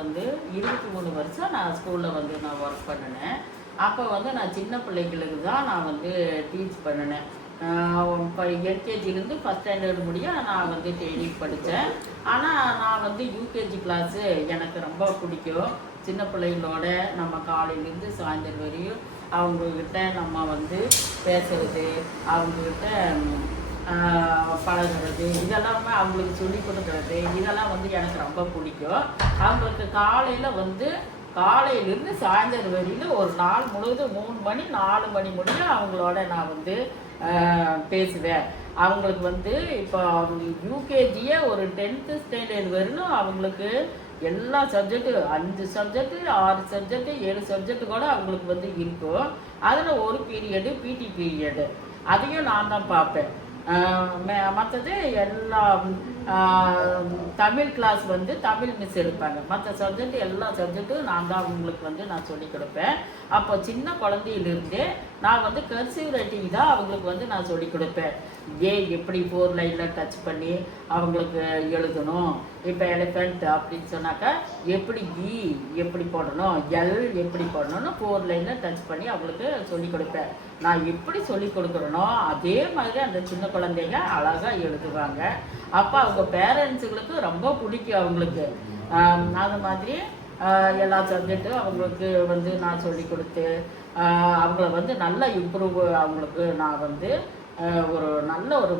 வந்து 23 வருஷம் நான் ஸ்கூலில் வந்து நான் ஒர்க் பண்ணினேன். அப்போ வந்து நான் சின்ன பிள்ளைங்களுக்கு தான் நான் வந்து டீச் பண்ணினேன். இப்போ எல்கேஜிலேருந்து ஃபஸ்ட் ஸ்டாண்டர்டு முடிய நான் வந்து ட்ரெயினிங் படித்தேன். ஆனால் நான் வந்து யூகேஜி கிளாஸு எனக்கு ரொம்ப பிடிக்கும். சின்ன பிள்ளைங்களோட நம்ம காலையிலேருந்து சாயந்தரம் வரையும் அவங்கக்கிட்ட நம்ம வந்து பேசுறது, அவங்கக்கிட்ட பழகிறது, இதெல்லாமே அவங்களுக்கு சொல்லி கொடுக்குறது, இதெல்லாம் வந்து எனக்கு ரொம்ப பிடிக்கும். அவங்களுக்கு காலையிலேருந்து சாயந்தரம் வரையிலும் ஒரு நாள் முழுவதும் 3 மணி 4 மணி முடியும் அவங்களோட நான் வந்து பேசுவேன். அவங்களுக்கு வந்து இப்போ யூகேஜியே ஒரு 10th ஸ்டாண்டர்ட் வரையிலும் அவங்களுக்கு எல்லா சப்ஜெக்டு 5 சப்ஜெக்டு 6 சப்ஜெக்டு 7 சப்ஜெக்டு கூட அவங்களுக்கு வந்து இருக்கும். அதில் ஒரு பீரியடு பிடி பீரியடு, அதையும் நான் தான் பார்ப்பேன். மற்றது எல்லாம் தமிழ் கிளாஸ் வந்து தமிழ் மிஸ் எடுப்பாங்க. மற்ற சப்ஜெக்ட் எல்லா சப்ஜெக்ட்டும் நான் தான் அவங்களுக்கு வந்து நான் சொல்லிக் கொடுப்பேன். அப்போ சின்ன குழந்தையிலிருந்தே நான் வந்து கர்சிவ் ரைட்டிங் தான் அவங்களுக்கு வந்து நான் சொல்லிக் கொடுப்பேன். எப்படி 4 லைனில் டச் பண்ணி அவங்களுக்கு எழுதணும். இப்போ எலிஃபெண்ட் அப்படின்னு சொன்னாக்கா எப்படி எப்படி போடணும், எல் எப்படி போடணும்னு 4 லைனில் டச் பண்ணி அவங்களுக்கு சொல்லிக் கொடுப்பேன். நான் எப்படி சொல்லிக் கொடுக்குறேனோ அதே மாதிரி அந்த சின்ன குழந்தைங்க அழகாக எழுதுவாங்க. அப்போ அவங்க பேரண்ட்ஸுங்களுக்கு ரொம்ப பிடிக்கும் அவங்களுக்கு. அது மாதிரி எல்லா சப்ஜெக்டும் அவங்களுக்கு வந்து நான் சொல்லி கொடுத்து அவங்கள வந்து நல்ல இம்ப்ரூவ் அவங்களுக்கு நான் வந்து ஒரு நல்ல ஒரு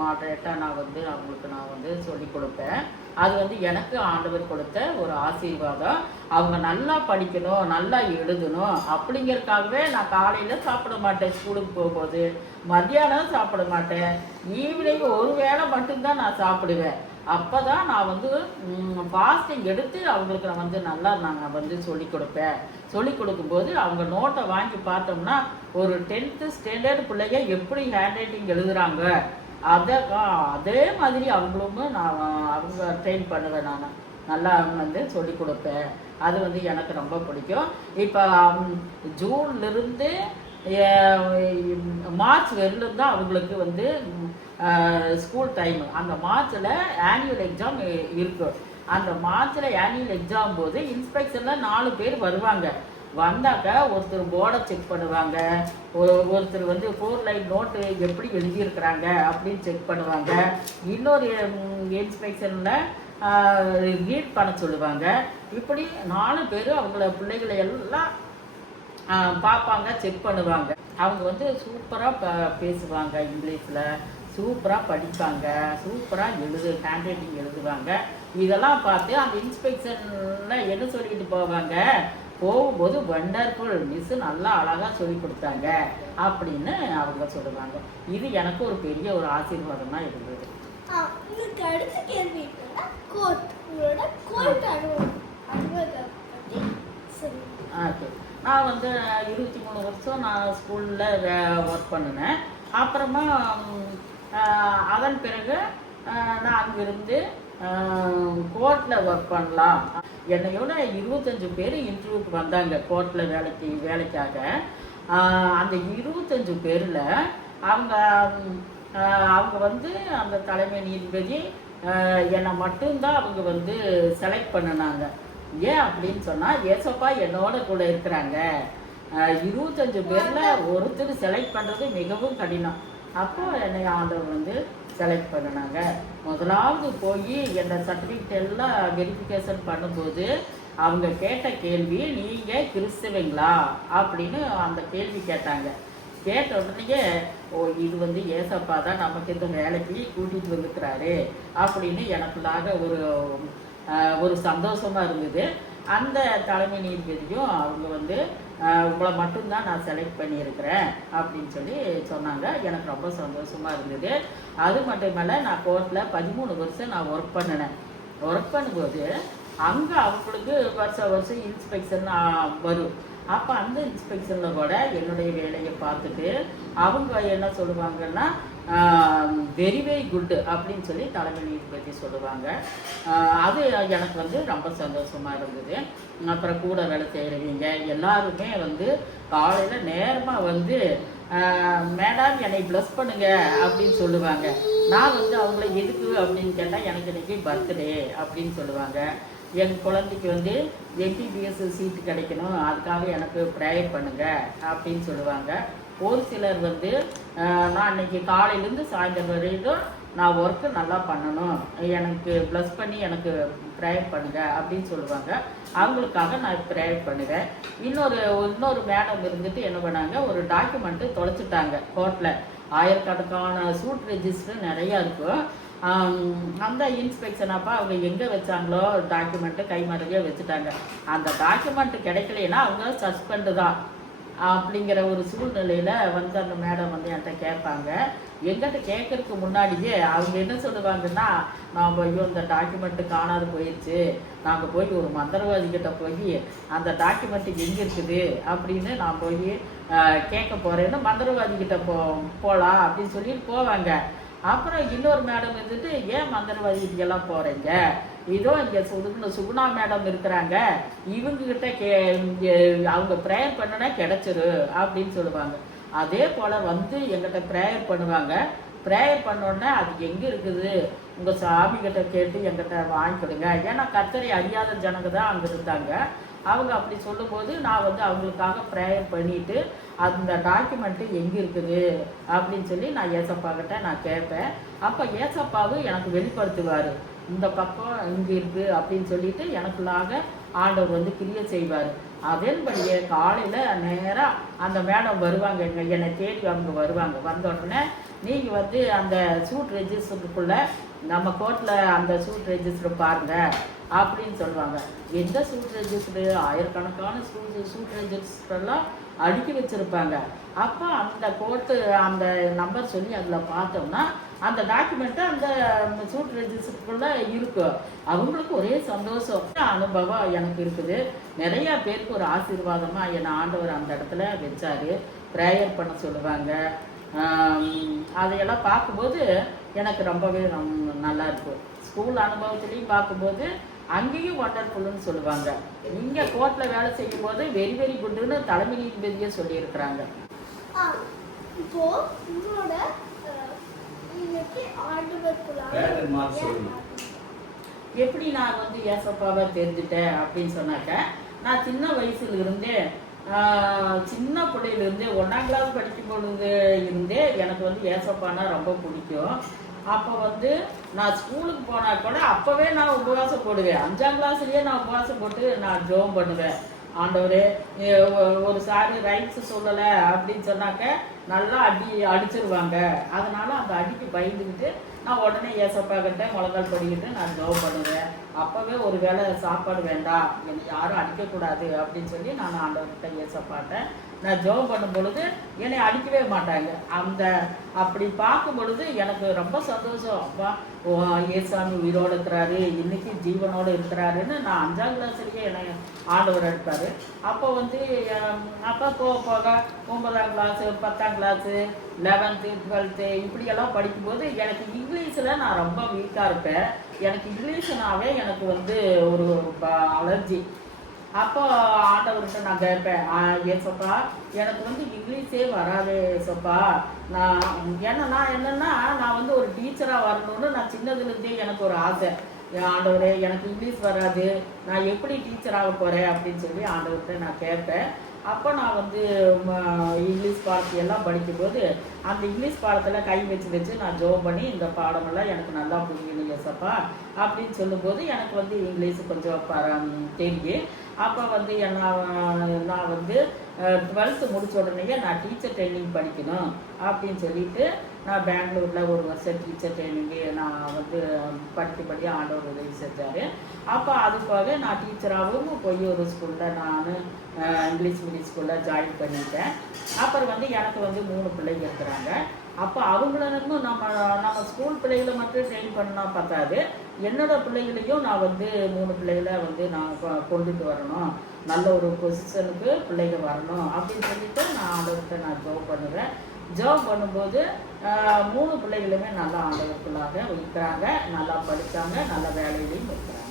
மாடரேட்டாக நான் வந்து அவங்களுக்கு நான் வந்து சொல்லி கொடுப்பேன். அது வந்து எனக்கு ஆண்டவர் கொடுத்த ஒரு ஆசீர்வாதம். அவங்க நல்லா படிக்கணும், நல்லா எழுதணும் அப்படிங்கிறதுக்காகவே நான் காலையில் சாப்பிட மாட்டேன். ஸ்கூலுக்கு போகும்போது மத்தியானம் சாப்பிட மாட்டேன். ஈவினிங் ஒரு வேளை மட்டும்தான் நான் சாப்பிடுவேன். அப்போ தான் நான் வந்து ஃபாஸ்டிங் எடுத்து அவங்களுக்கு நான் வந்து நல்லா நான் வந்து சொல்லிக் கொடுப்பேன். சொல்லிக் கொடுக்கும்போது அவங்க நோட்டை வாங்கி பார்த்தோம்னா ஒரு 10th ஸ்டாண்டர்டு பிள்ளைங்க எப்படி ஹேண்ட் ரைட்டிங் எழுதுகிறாங்க அதே மாதிரி அவங்களும் நான் அவங்க ட்ரெயின் பண்ணுவேன். நான் நல்லா வந்து சொல்லிக் கொடுப்பேன். அது வந்து எனக்கு ரொம்ப பிடிக்கும். இப்போ ஜூன்லேருந்து மார்ச் வரலும் தான் அவங்களுக்கு வந்து ஸ்கூல் டைமு. அந்த மார்ச்சில் ஆனுவல் எக்ஸாம் இருக்கும். அந்த மார்ச்சில் ஆனுவல் எக்ஸாம் போது இன்ஸ்பெக்ஷனில் 4 பேர் வருவாங்க. வந்தாக்க ஒருத்தர் போர்டை செக் பண்ணுவாங்க, ஒருத்தர் வந்து 4 லைன் நோட்டு எப்படி எழுதியிருக்கிறாங்க அப்படின்னு செக் பண்ணுவாங்க. இன்னொரு இன்ஸ்பெக்ஷனில் ரீட் பண்ண சொல்லுவாங்க. இப்படி 4 பேர் அவங்கள பிள்ளைகளை எல்லாம் பார்ப்பாங்க, செக் பண்ணுவாங்க. அவங்க வந்து சூப்பராக பேசுவாங்க, இங்கிலீஷில் சூப்பராக படிப்பாங்க, சூப்பராக ஹேண்ட் ரைட்டிங் எழுதுவாங்க. இதெல்லாம் பார்த்து அந்த இன்ஸ்பெக்ஷனில் என்ன சொல்லிக்கிட்டு போகும்போது வண்டர்ஃபுல் மிஸ் நல்லா அழகாக சொல்லி கொடுத்தாங்க அப்படின்னு அவங்க சொல்லுவாங்க. இது எனக்கு ஒரு பெரிய ஒரு ஆசீர்வாதமாக இருந்தது. ஓகே, நான் வந்து 23 வருஷம் நான் ஸ்கூலில் ஒர்க் பண்ணினேன். அப்புறமா அதன் பிறகு நான் அங்கிருந்து கோர்ட்டில் ஒர்க் பண்ணலாம். என்னையோட 25 பேர் இன்டர்வியூக்கு வந்தாங்க கோர்ட்டில் வேலைக்காக. அந்த 25 பேரில் அவங்க வந்து அந்த தலைமை நீதிபதி என்னை மட்டும்தான் அவங்க வந்து செலக்ட் பண்ணினாங்க. ஏன் அப்படின்னு சொன்னால் ஏசப்பா என்னோட கூட இருக்கிறாங்க. 25 பேரில் ஒருத்தர் செலக்ட் பண்ணுறது மிகவும் கடினம். அப்போ என்னை ஆண்டவர் வந்து செலக்ட் பண்ணினாங்க. முதலாவது போய் என்னோட சர்டிஃபிகேட் எல்லாம் வெரிஃபிகேஷன் பண்ணும்போது அவங்க கேட்ட கேள்வி, நீங்கள் கிறிஸ்தவங்களா அப்படின்னு அந்த கேள்வி கேட்டாங்க. கேட்ட உடனே இது வந்து ஏசப்பா தான் நமக்கு இந்த வேலைக்கு கூட்டிகிட்டு வந்துக்கிறாரு அப்படின்னு எனக்குள்ளாக ஒரு சந்தோஷமாக இருந்தது. அந்த தலைமை நீதிபதியும் அவங்க வந்து உங்களை மட்டும்தான் நான் செலக்ட் பண்ணியிருக்கிறேன் அப்படின்னு சொல்லி சொன்னாங்க. எனக்கு ரொம்ப சந்தோஷமாக இருந்தது. அது மட்டுமல்ல, நான் கோர்ட்டில் 13 வருஷம் நான் ஒர்க் பண்ணினேன். ஒர்க் பண்ணும்போது அங்கே அவங்களுக்கு வருஷம் இன்ஸ்பெக்ஷன் வரும். அப்போ அந்த இன்ஸ்பெக்ஷனில் கூட என்னுடைய வேலையை பார்த்துட்டு அவங்க என்ன சொல்லுவாங்கன்னா வெரி வெரி குட்டு அப்படின்னு சொல்லி தலைமை நீதிபதி சொல்லுவாங்க. அது எனக்கு வந்து ரொம்ப சந்தோஷமாக இருந்தது. அப்புறம் கூட வேலை செய்கிறவங்க எல்லாருமே வந்து காலையில் நேரமாக வந்து மேடம் என்னை ப்ளஸ் பண்ணுங்க அப்படின்னு சொல்லுவாங்க. நான் வந்து அவங்கள எதுக்கு அப்படின்னு கேட்டால் எனக்கு இன்னைக்கு பர்த்டே அப்படின்னு சொல்லுவாங்க. என் குழந்தைக்கு வந்து எம்பிபிஎஸ் சீட்டு கிடைக்கணும், அதுக்காக எனக்கு ப்ரேயர் பண்ணுங்க அப்படின்னு சொல்லுவாங்க. ஒரு சிலர் வந்து நான் இன்னைக்கு காலையிலேருந்து சாயந்தரம் வரைக்கும் நான் ஒர்க்கு நல்லா பண்ணணும், எனக்கு ப்ளஸ் பண்ணி எனக்கு ப்ரேயர் பண்ணுங்க அப்படின்னு சொல்லுவாங்க. அவங்களுக்காக நான் ப்ரேயர் பண்ணுவேன். இன்னொரு மேடம் இருந்துட்டு என்ன பண்ணாங்க, ஒரு டாக்குமெண்ட்டு தொலைச்சிட்டாங்க கோர்ட்டில். ஆயிரக்கணக்கான சூட் ரெஜிஸ்டர் நிறையா இருக்கும். அந்த இன்ஸ்பெக்ஷன் அப்போ அவங்க எங்கே வச்சாங்களோ டாக்குமெண்ட்டு கைமாறியே வச்சுட்டாங்க. அந்த டாக்குமெண்ட்டு கிடைக்கலன்னா அவங்க சஸ்பெண்டு தான் அப்படிங்கிற ஒரு சூழ்நிலையில் வந்து அந்த மேடம் வந்து என்கிட்ட கேட்பாங்க. எங்கிட்ட கேட்கறதுக்கு முன்னாடியே அவங்க என்ன சொல்லுவாங்கன்னா, நாம் ஐயோ இந்த டாக்குமெண்ட்டு காணாது போயிடுச்சு, நாங்கள் போய் ஒரு மந்திரவாதிகிட்ட போய் அந்த டாக்குமெண்ட்டு எங்கே இருக்குது அப்படின்னு நான் போய் கேட்க போகிறேன்னு மந்திரவாதிகிட்ட போகலாம் அப்படின்னு சொல்லிட்டு போவாங்க. அப்புறம் இன்னொரு மேடம் இருந்துட்டு, ஏன் மந்திரவாதிகிட்டெல்லாம் போகிறீங்க, இதோ இங்கே சுகுணா மேடம் இருக்கிறாங்க, இவங்ககிட்ட அவங்க ப்ரேயர் பண்ணினா கிடச்சிரு அப்படின்னு சொல்லுவாங்க. அதே போல் வந்து எங்கிட்ட ப்ரேயர் பண்ணுவாங்க. ப்ரேயர் பண்ணோடனே அது எங்கே இருக்குது உங்கள் சாமிகிட்ட கேட்டு எங்கிட்ட வாங்கிக்கிடுங்க. ஏன்னா கர்த்தரை அறியாத ஜனங்க தான் அங்கே இருந்தாங்க. அவங்க அப்படி சொல்லும்போது நான் வந்து அவங்களுக்காக ப்ரேயர் பண்ணிவிட்டு அந்த டாக்குமெண்ட்டு எங்கே இருக்குது அப்படின்னு சொல்லி நான் ஏசப்பாக்கிட்ட நான் கேட்பேன். அப்போ ஏசப்பாவும் எனக்கு வெளிப்படுத்துவார், இந்த பக்கம் இங்கே இருக்குது அப்படின்னு சொல்லிட்டு எனக்குள்ளாக ஆண்டவர் வந்து கிரியை செய்வார். அதன்படியே காலையில் நேராக அந்த மேடம் வருவாங்க, என்னை தேடி அவங்க வருவாங்க. வந்த உடனே நீங்கள் வந்து அந்த சூட் ரெஜிஸ்டருக்குள்ளே நம்ம கோர்ட்டில் அந்த சூட் ரெஜிஸ்டர் பாருங்கள் அப்படின்னு சொல்லுவாங்க. எந்த சூட் ரெஜிஸ்டரு, ஆயிரக்கணக்கான சூட் ரெஜிஸ்டர்லாம் அடுக்கி வச்சுருப்பாங்க. அப்போ அந்த கோர்ட்டு அந்த நம்பர் சொல்லி அதில் பார்த்தோம்னா அந்த டாக்குமெண்ட்டு அந்த சூட் ரெஜிஸ்டருக்குள்ளே இருக்கும். அவங்களுக்கு ஒரே சந்தோஷம் அனுபவம் எனக்கு இருக்குது. நிறையா பேருக்கு ஒரு ஆசீர்வாதமாக என்னை ஆண்டவர் அந்த இடத்துல வச்சார். ப்ரேயர் பண்ண சொல்லுவாங்க. அதையெல்லாம் பார்க்கும்போது எனக்கு ரொம்பவே நல்லா இருக்கும். ஸ்கூல் அனுபவத்துலேயும் பார்க்கும்போது அங்கேயும் ஒண்டர்ஃபுல்லுன்னு சொல்லுவாங்க. இங்கே கோர்ட்டில் வேலை செய்யும் போது வெரி வெரி குட்டுன்னு தலைமை நீதிபதியே சொல்லியிருக்கிறாங்க. இப்போ உங்களோட எப்படி நான் வந்து ஏசப்பாவை தெரிஞ்சுட்டேன் அப்படின்னு சொன்னாக்க, நான் சின்ன வயசுல இருந்தே சின்ன பிள்ளையிலேருந்தே 1ஆம் கிளாஸ் படிக்கும் பொழுது இருந்தே எனக்கு வந்து ஏசப்பானா ரொம்ப பிடிக்கும். அப்போ வந்து நான் ஸ்கூலுக்கு போனால் கூட அப்போவே நான் உபவாசம் போடுவேன். 5ஆம் கிளாஸ்லேயே நான் உபவாசம் போட்டு நான் ஜெபம் பண்ணுவேன். ஆண்டவரே, ஒரு சாரி ரைட்ஸ் சொல்லலை அப்படின்னு சொன்னாக்க நல்லா அடிச்சிருவாங்க. அதனால அந்த அடிக்கு பயந்துக்கிட்டு நான் உடனே ஏசப்பா கிட்ட முழங்கால் படிக்கிட்டு நான் ஜெபம் பண்ணுவேன். அப்போவே ஒரு வேளை சாப்பாடு வேண்டாம், என்னை யாரும் அடிக்கக்கூடாது அப்படின்னு சொல்லி நான் ஆண்டவர்கிட்ட ஏசப்பாட்ட நான் ஜெபம் பண்ணும் பொழுது என்னை அடிக்கவே மாட்டாங்க. அப்படி பார்க்கும் பொழுது எனக்கு ரொம்ப சந்தோஷம். அப்பா ஏசாமி உயிரோடு இருக்கிறாரு, இன்னைக்கு ஜீவனோடு இருக்கிறாருன்னு நான் 5ஆம் கிளாஸ்லேயே என்னை ஆண்டவர் எடுப்பார். அப்போ வந்து அப்போ போக 9ஆம் கிளாஸு 10ஆம் கிளாஸு 11th 12th இப்படியெல்லாம் படிக்கும்போது எனக்கு இங்கிலீஷில் நான் ரொம்ப வீக்காக இருப்பேன். எனக்கு இங்கிலீஷ்னாவே எனக்கு வந்து ஒரு அலர்ஜி. அப்போ ஆண்டவர்கிட்ட நான் கேட்பேன், ஏசப்பா எனக்கு வந்து இங்கிலீஷே வராது ஏசப்பா, என்னன்னா நான் வந்து ஒரு டீச்சராக வரணும்னு நான் சின்னதுலேருந்தே எனக்கு ஒரு ஆசை. ஆண்டவரே எனக்கு இங்கிலீஷ் வராது, நான் எப்படி டீச்சராக போகிறேன் அப்படின்னு சொல்லி ஆண்டவர்கிட்ட நான் கேட்பேன். அப்போ நான் வந்து இங்கிலீஷ் பாடத்தையெல்லாம் படிக்கும்போது அந்த இங்கிலீஷ் பாடத்தில் கை வச்சு நான் ஜெபம் பண்ணி இந்த பாடமெல்லாம் எனக்கு நல்லா புரியணும் ஏசப்பா அப்படின்னு சொல்லும்போது எனக்கு வந்து இங்கிலீஷ் கொஞ்சம் தெரியும். அப்போ வந்து நான் வந்து 12th முடிச்ச உடனேயே நான் டீச்சர் ட்ரைனிங் படிக்கணும் அப்படின்னு சொல்லிட்டு நான் பெங்களூரில் ஒரு வருஷம் டீச்சர் ட்ரைனிங்கு நான் வந்து படிக்கும்படி ஆண்டவர் உதவி செஞ்சார். அப்போ அதுக்காக நான் டீச்சராகவும் போய் ஒரு ஸ்கூலில் நான் இங்கிலீஷ் மீடியம் ஸ்கூலில் ஜாயின் பண்ணிட்டேன். அப்புறம் வந்து எனக்கு வந்து 3 பிள்ளைங்க இருக்கிறாங்க. அப்போ அவங்களுக்கும் நம்ம ஸ்கூல் பிள்ளைகளை மட்டும் ட்ரெயின் பண்ணால் பார்த்தாது, என்னோடய பிள்ளைகளையும் நான் வந்து 3 பிள்ளைகளை வந்து நான் கொண்டுட்டு வரணும், நல்ல ஒரு பொசிஷனுக்கு பிள்ளைகள் வரணும் அப்படின்னு சொல்லிட்டு நான் ஆண்டவர்கிட்ட நான் ஜெபம் பண்ணுவேன். ஜெபம் பண்ணும்போது 3 பிள்ளைகளுமே நல்லா ஆண்டவருக்குள்ளாக இருக்கிறாங்க, நல்லா படித்தாங்க, நல்ல வேலையிலையும் இருக்கிறாங்க.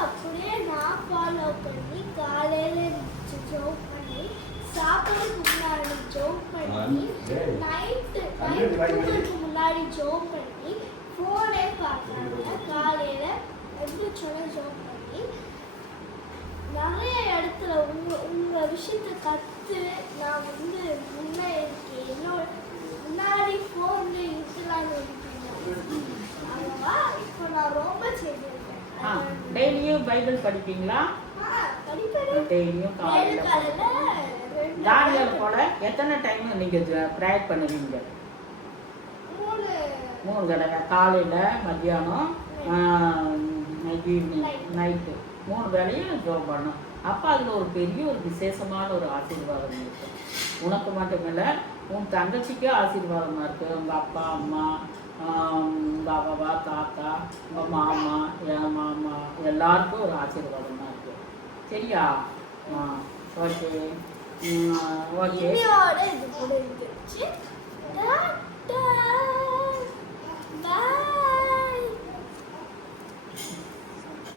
அப்படியே நான் ஃபாலோ பண்ணி காலையில் ஜெபம் பண்ணி சாப்பிட்றதுக்கு முன்னாடி ஜெபம் பண்ணி நைட்டு தூங்குறதுக்கு முன்னாடி ஜெபம் பண்ணி 4 காலையில எப்படி சொல்ல ஜோக் பண்ணி நிறைய இடத்துல உங்க விஷயத்தை கத்து நான் வந்து முன்னே இருக்கேன் என்னோட முன்னாடி போன்ல இருக்கலாம்னு இருக்கேன் அதவா இப்போ நான் ரொம்ப செய்திருக்கேன் டெய்லியும் பைபிள் படிப்பீங்களா? படிப்பேன் டெய்லியும் காலையில தானியல் போல எத்தனை டைம் நீங்க ப்ரேயர் பண்ணுவீங்க? 3 தடவை, காலையில, மத்தியானம், ஈவினிங், நைட்டு 3 வேளையும் ஜெபம் பண்ணணும். அப்போ அதில் ஒரு பெரிய ஒரு விசேஷமான ஒரு ஆசீர்வாதம் இருக்குது. உனக்கு மட்டுமில்லை, உன் தங்கச்சிக்கே ஆசீர்வாதமாக இருக்குது. உங்கள் அப்பா அம்மா, உங்கள் அப்பாவா தாத்தா, உங்கள் மாமா, என் மாமா எல்லாருக்கும் ஒரு ஆசீர்வாதமாக இருக்குது. சரியா? Okay okay.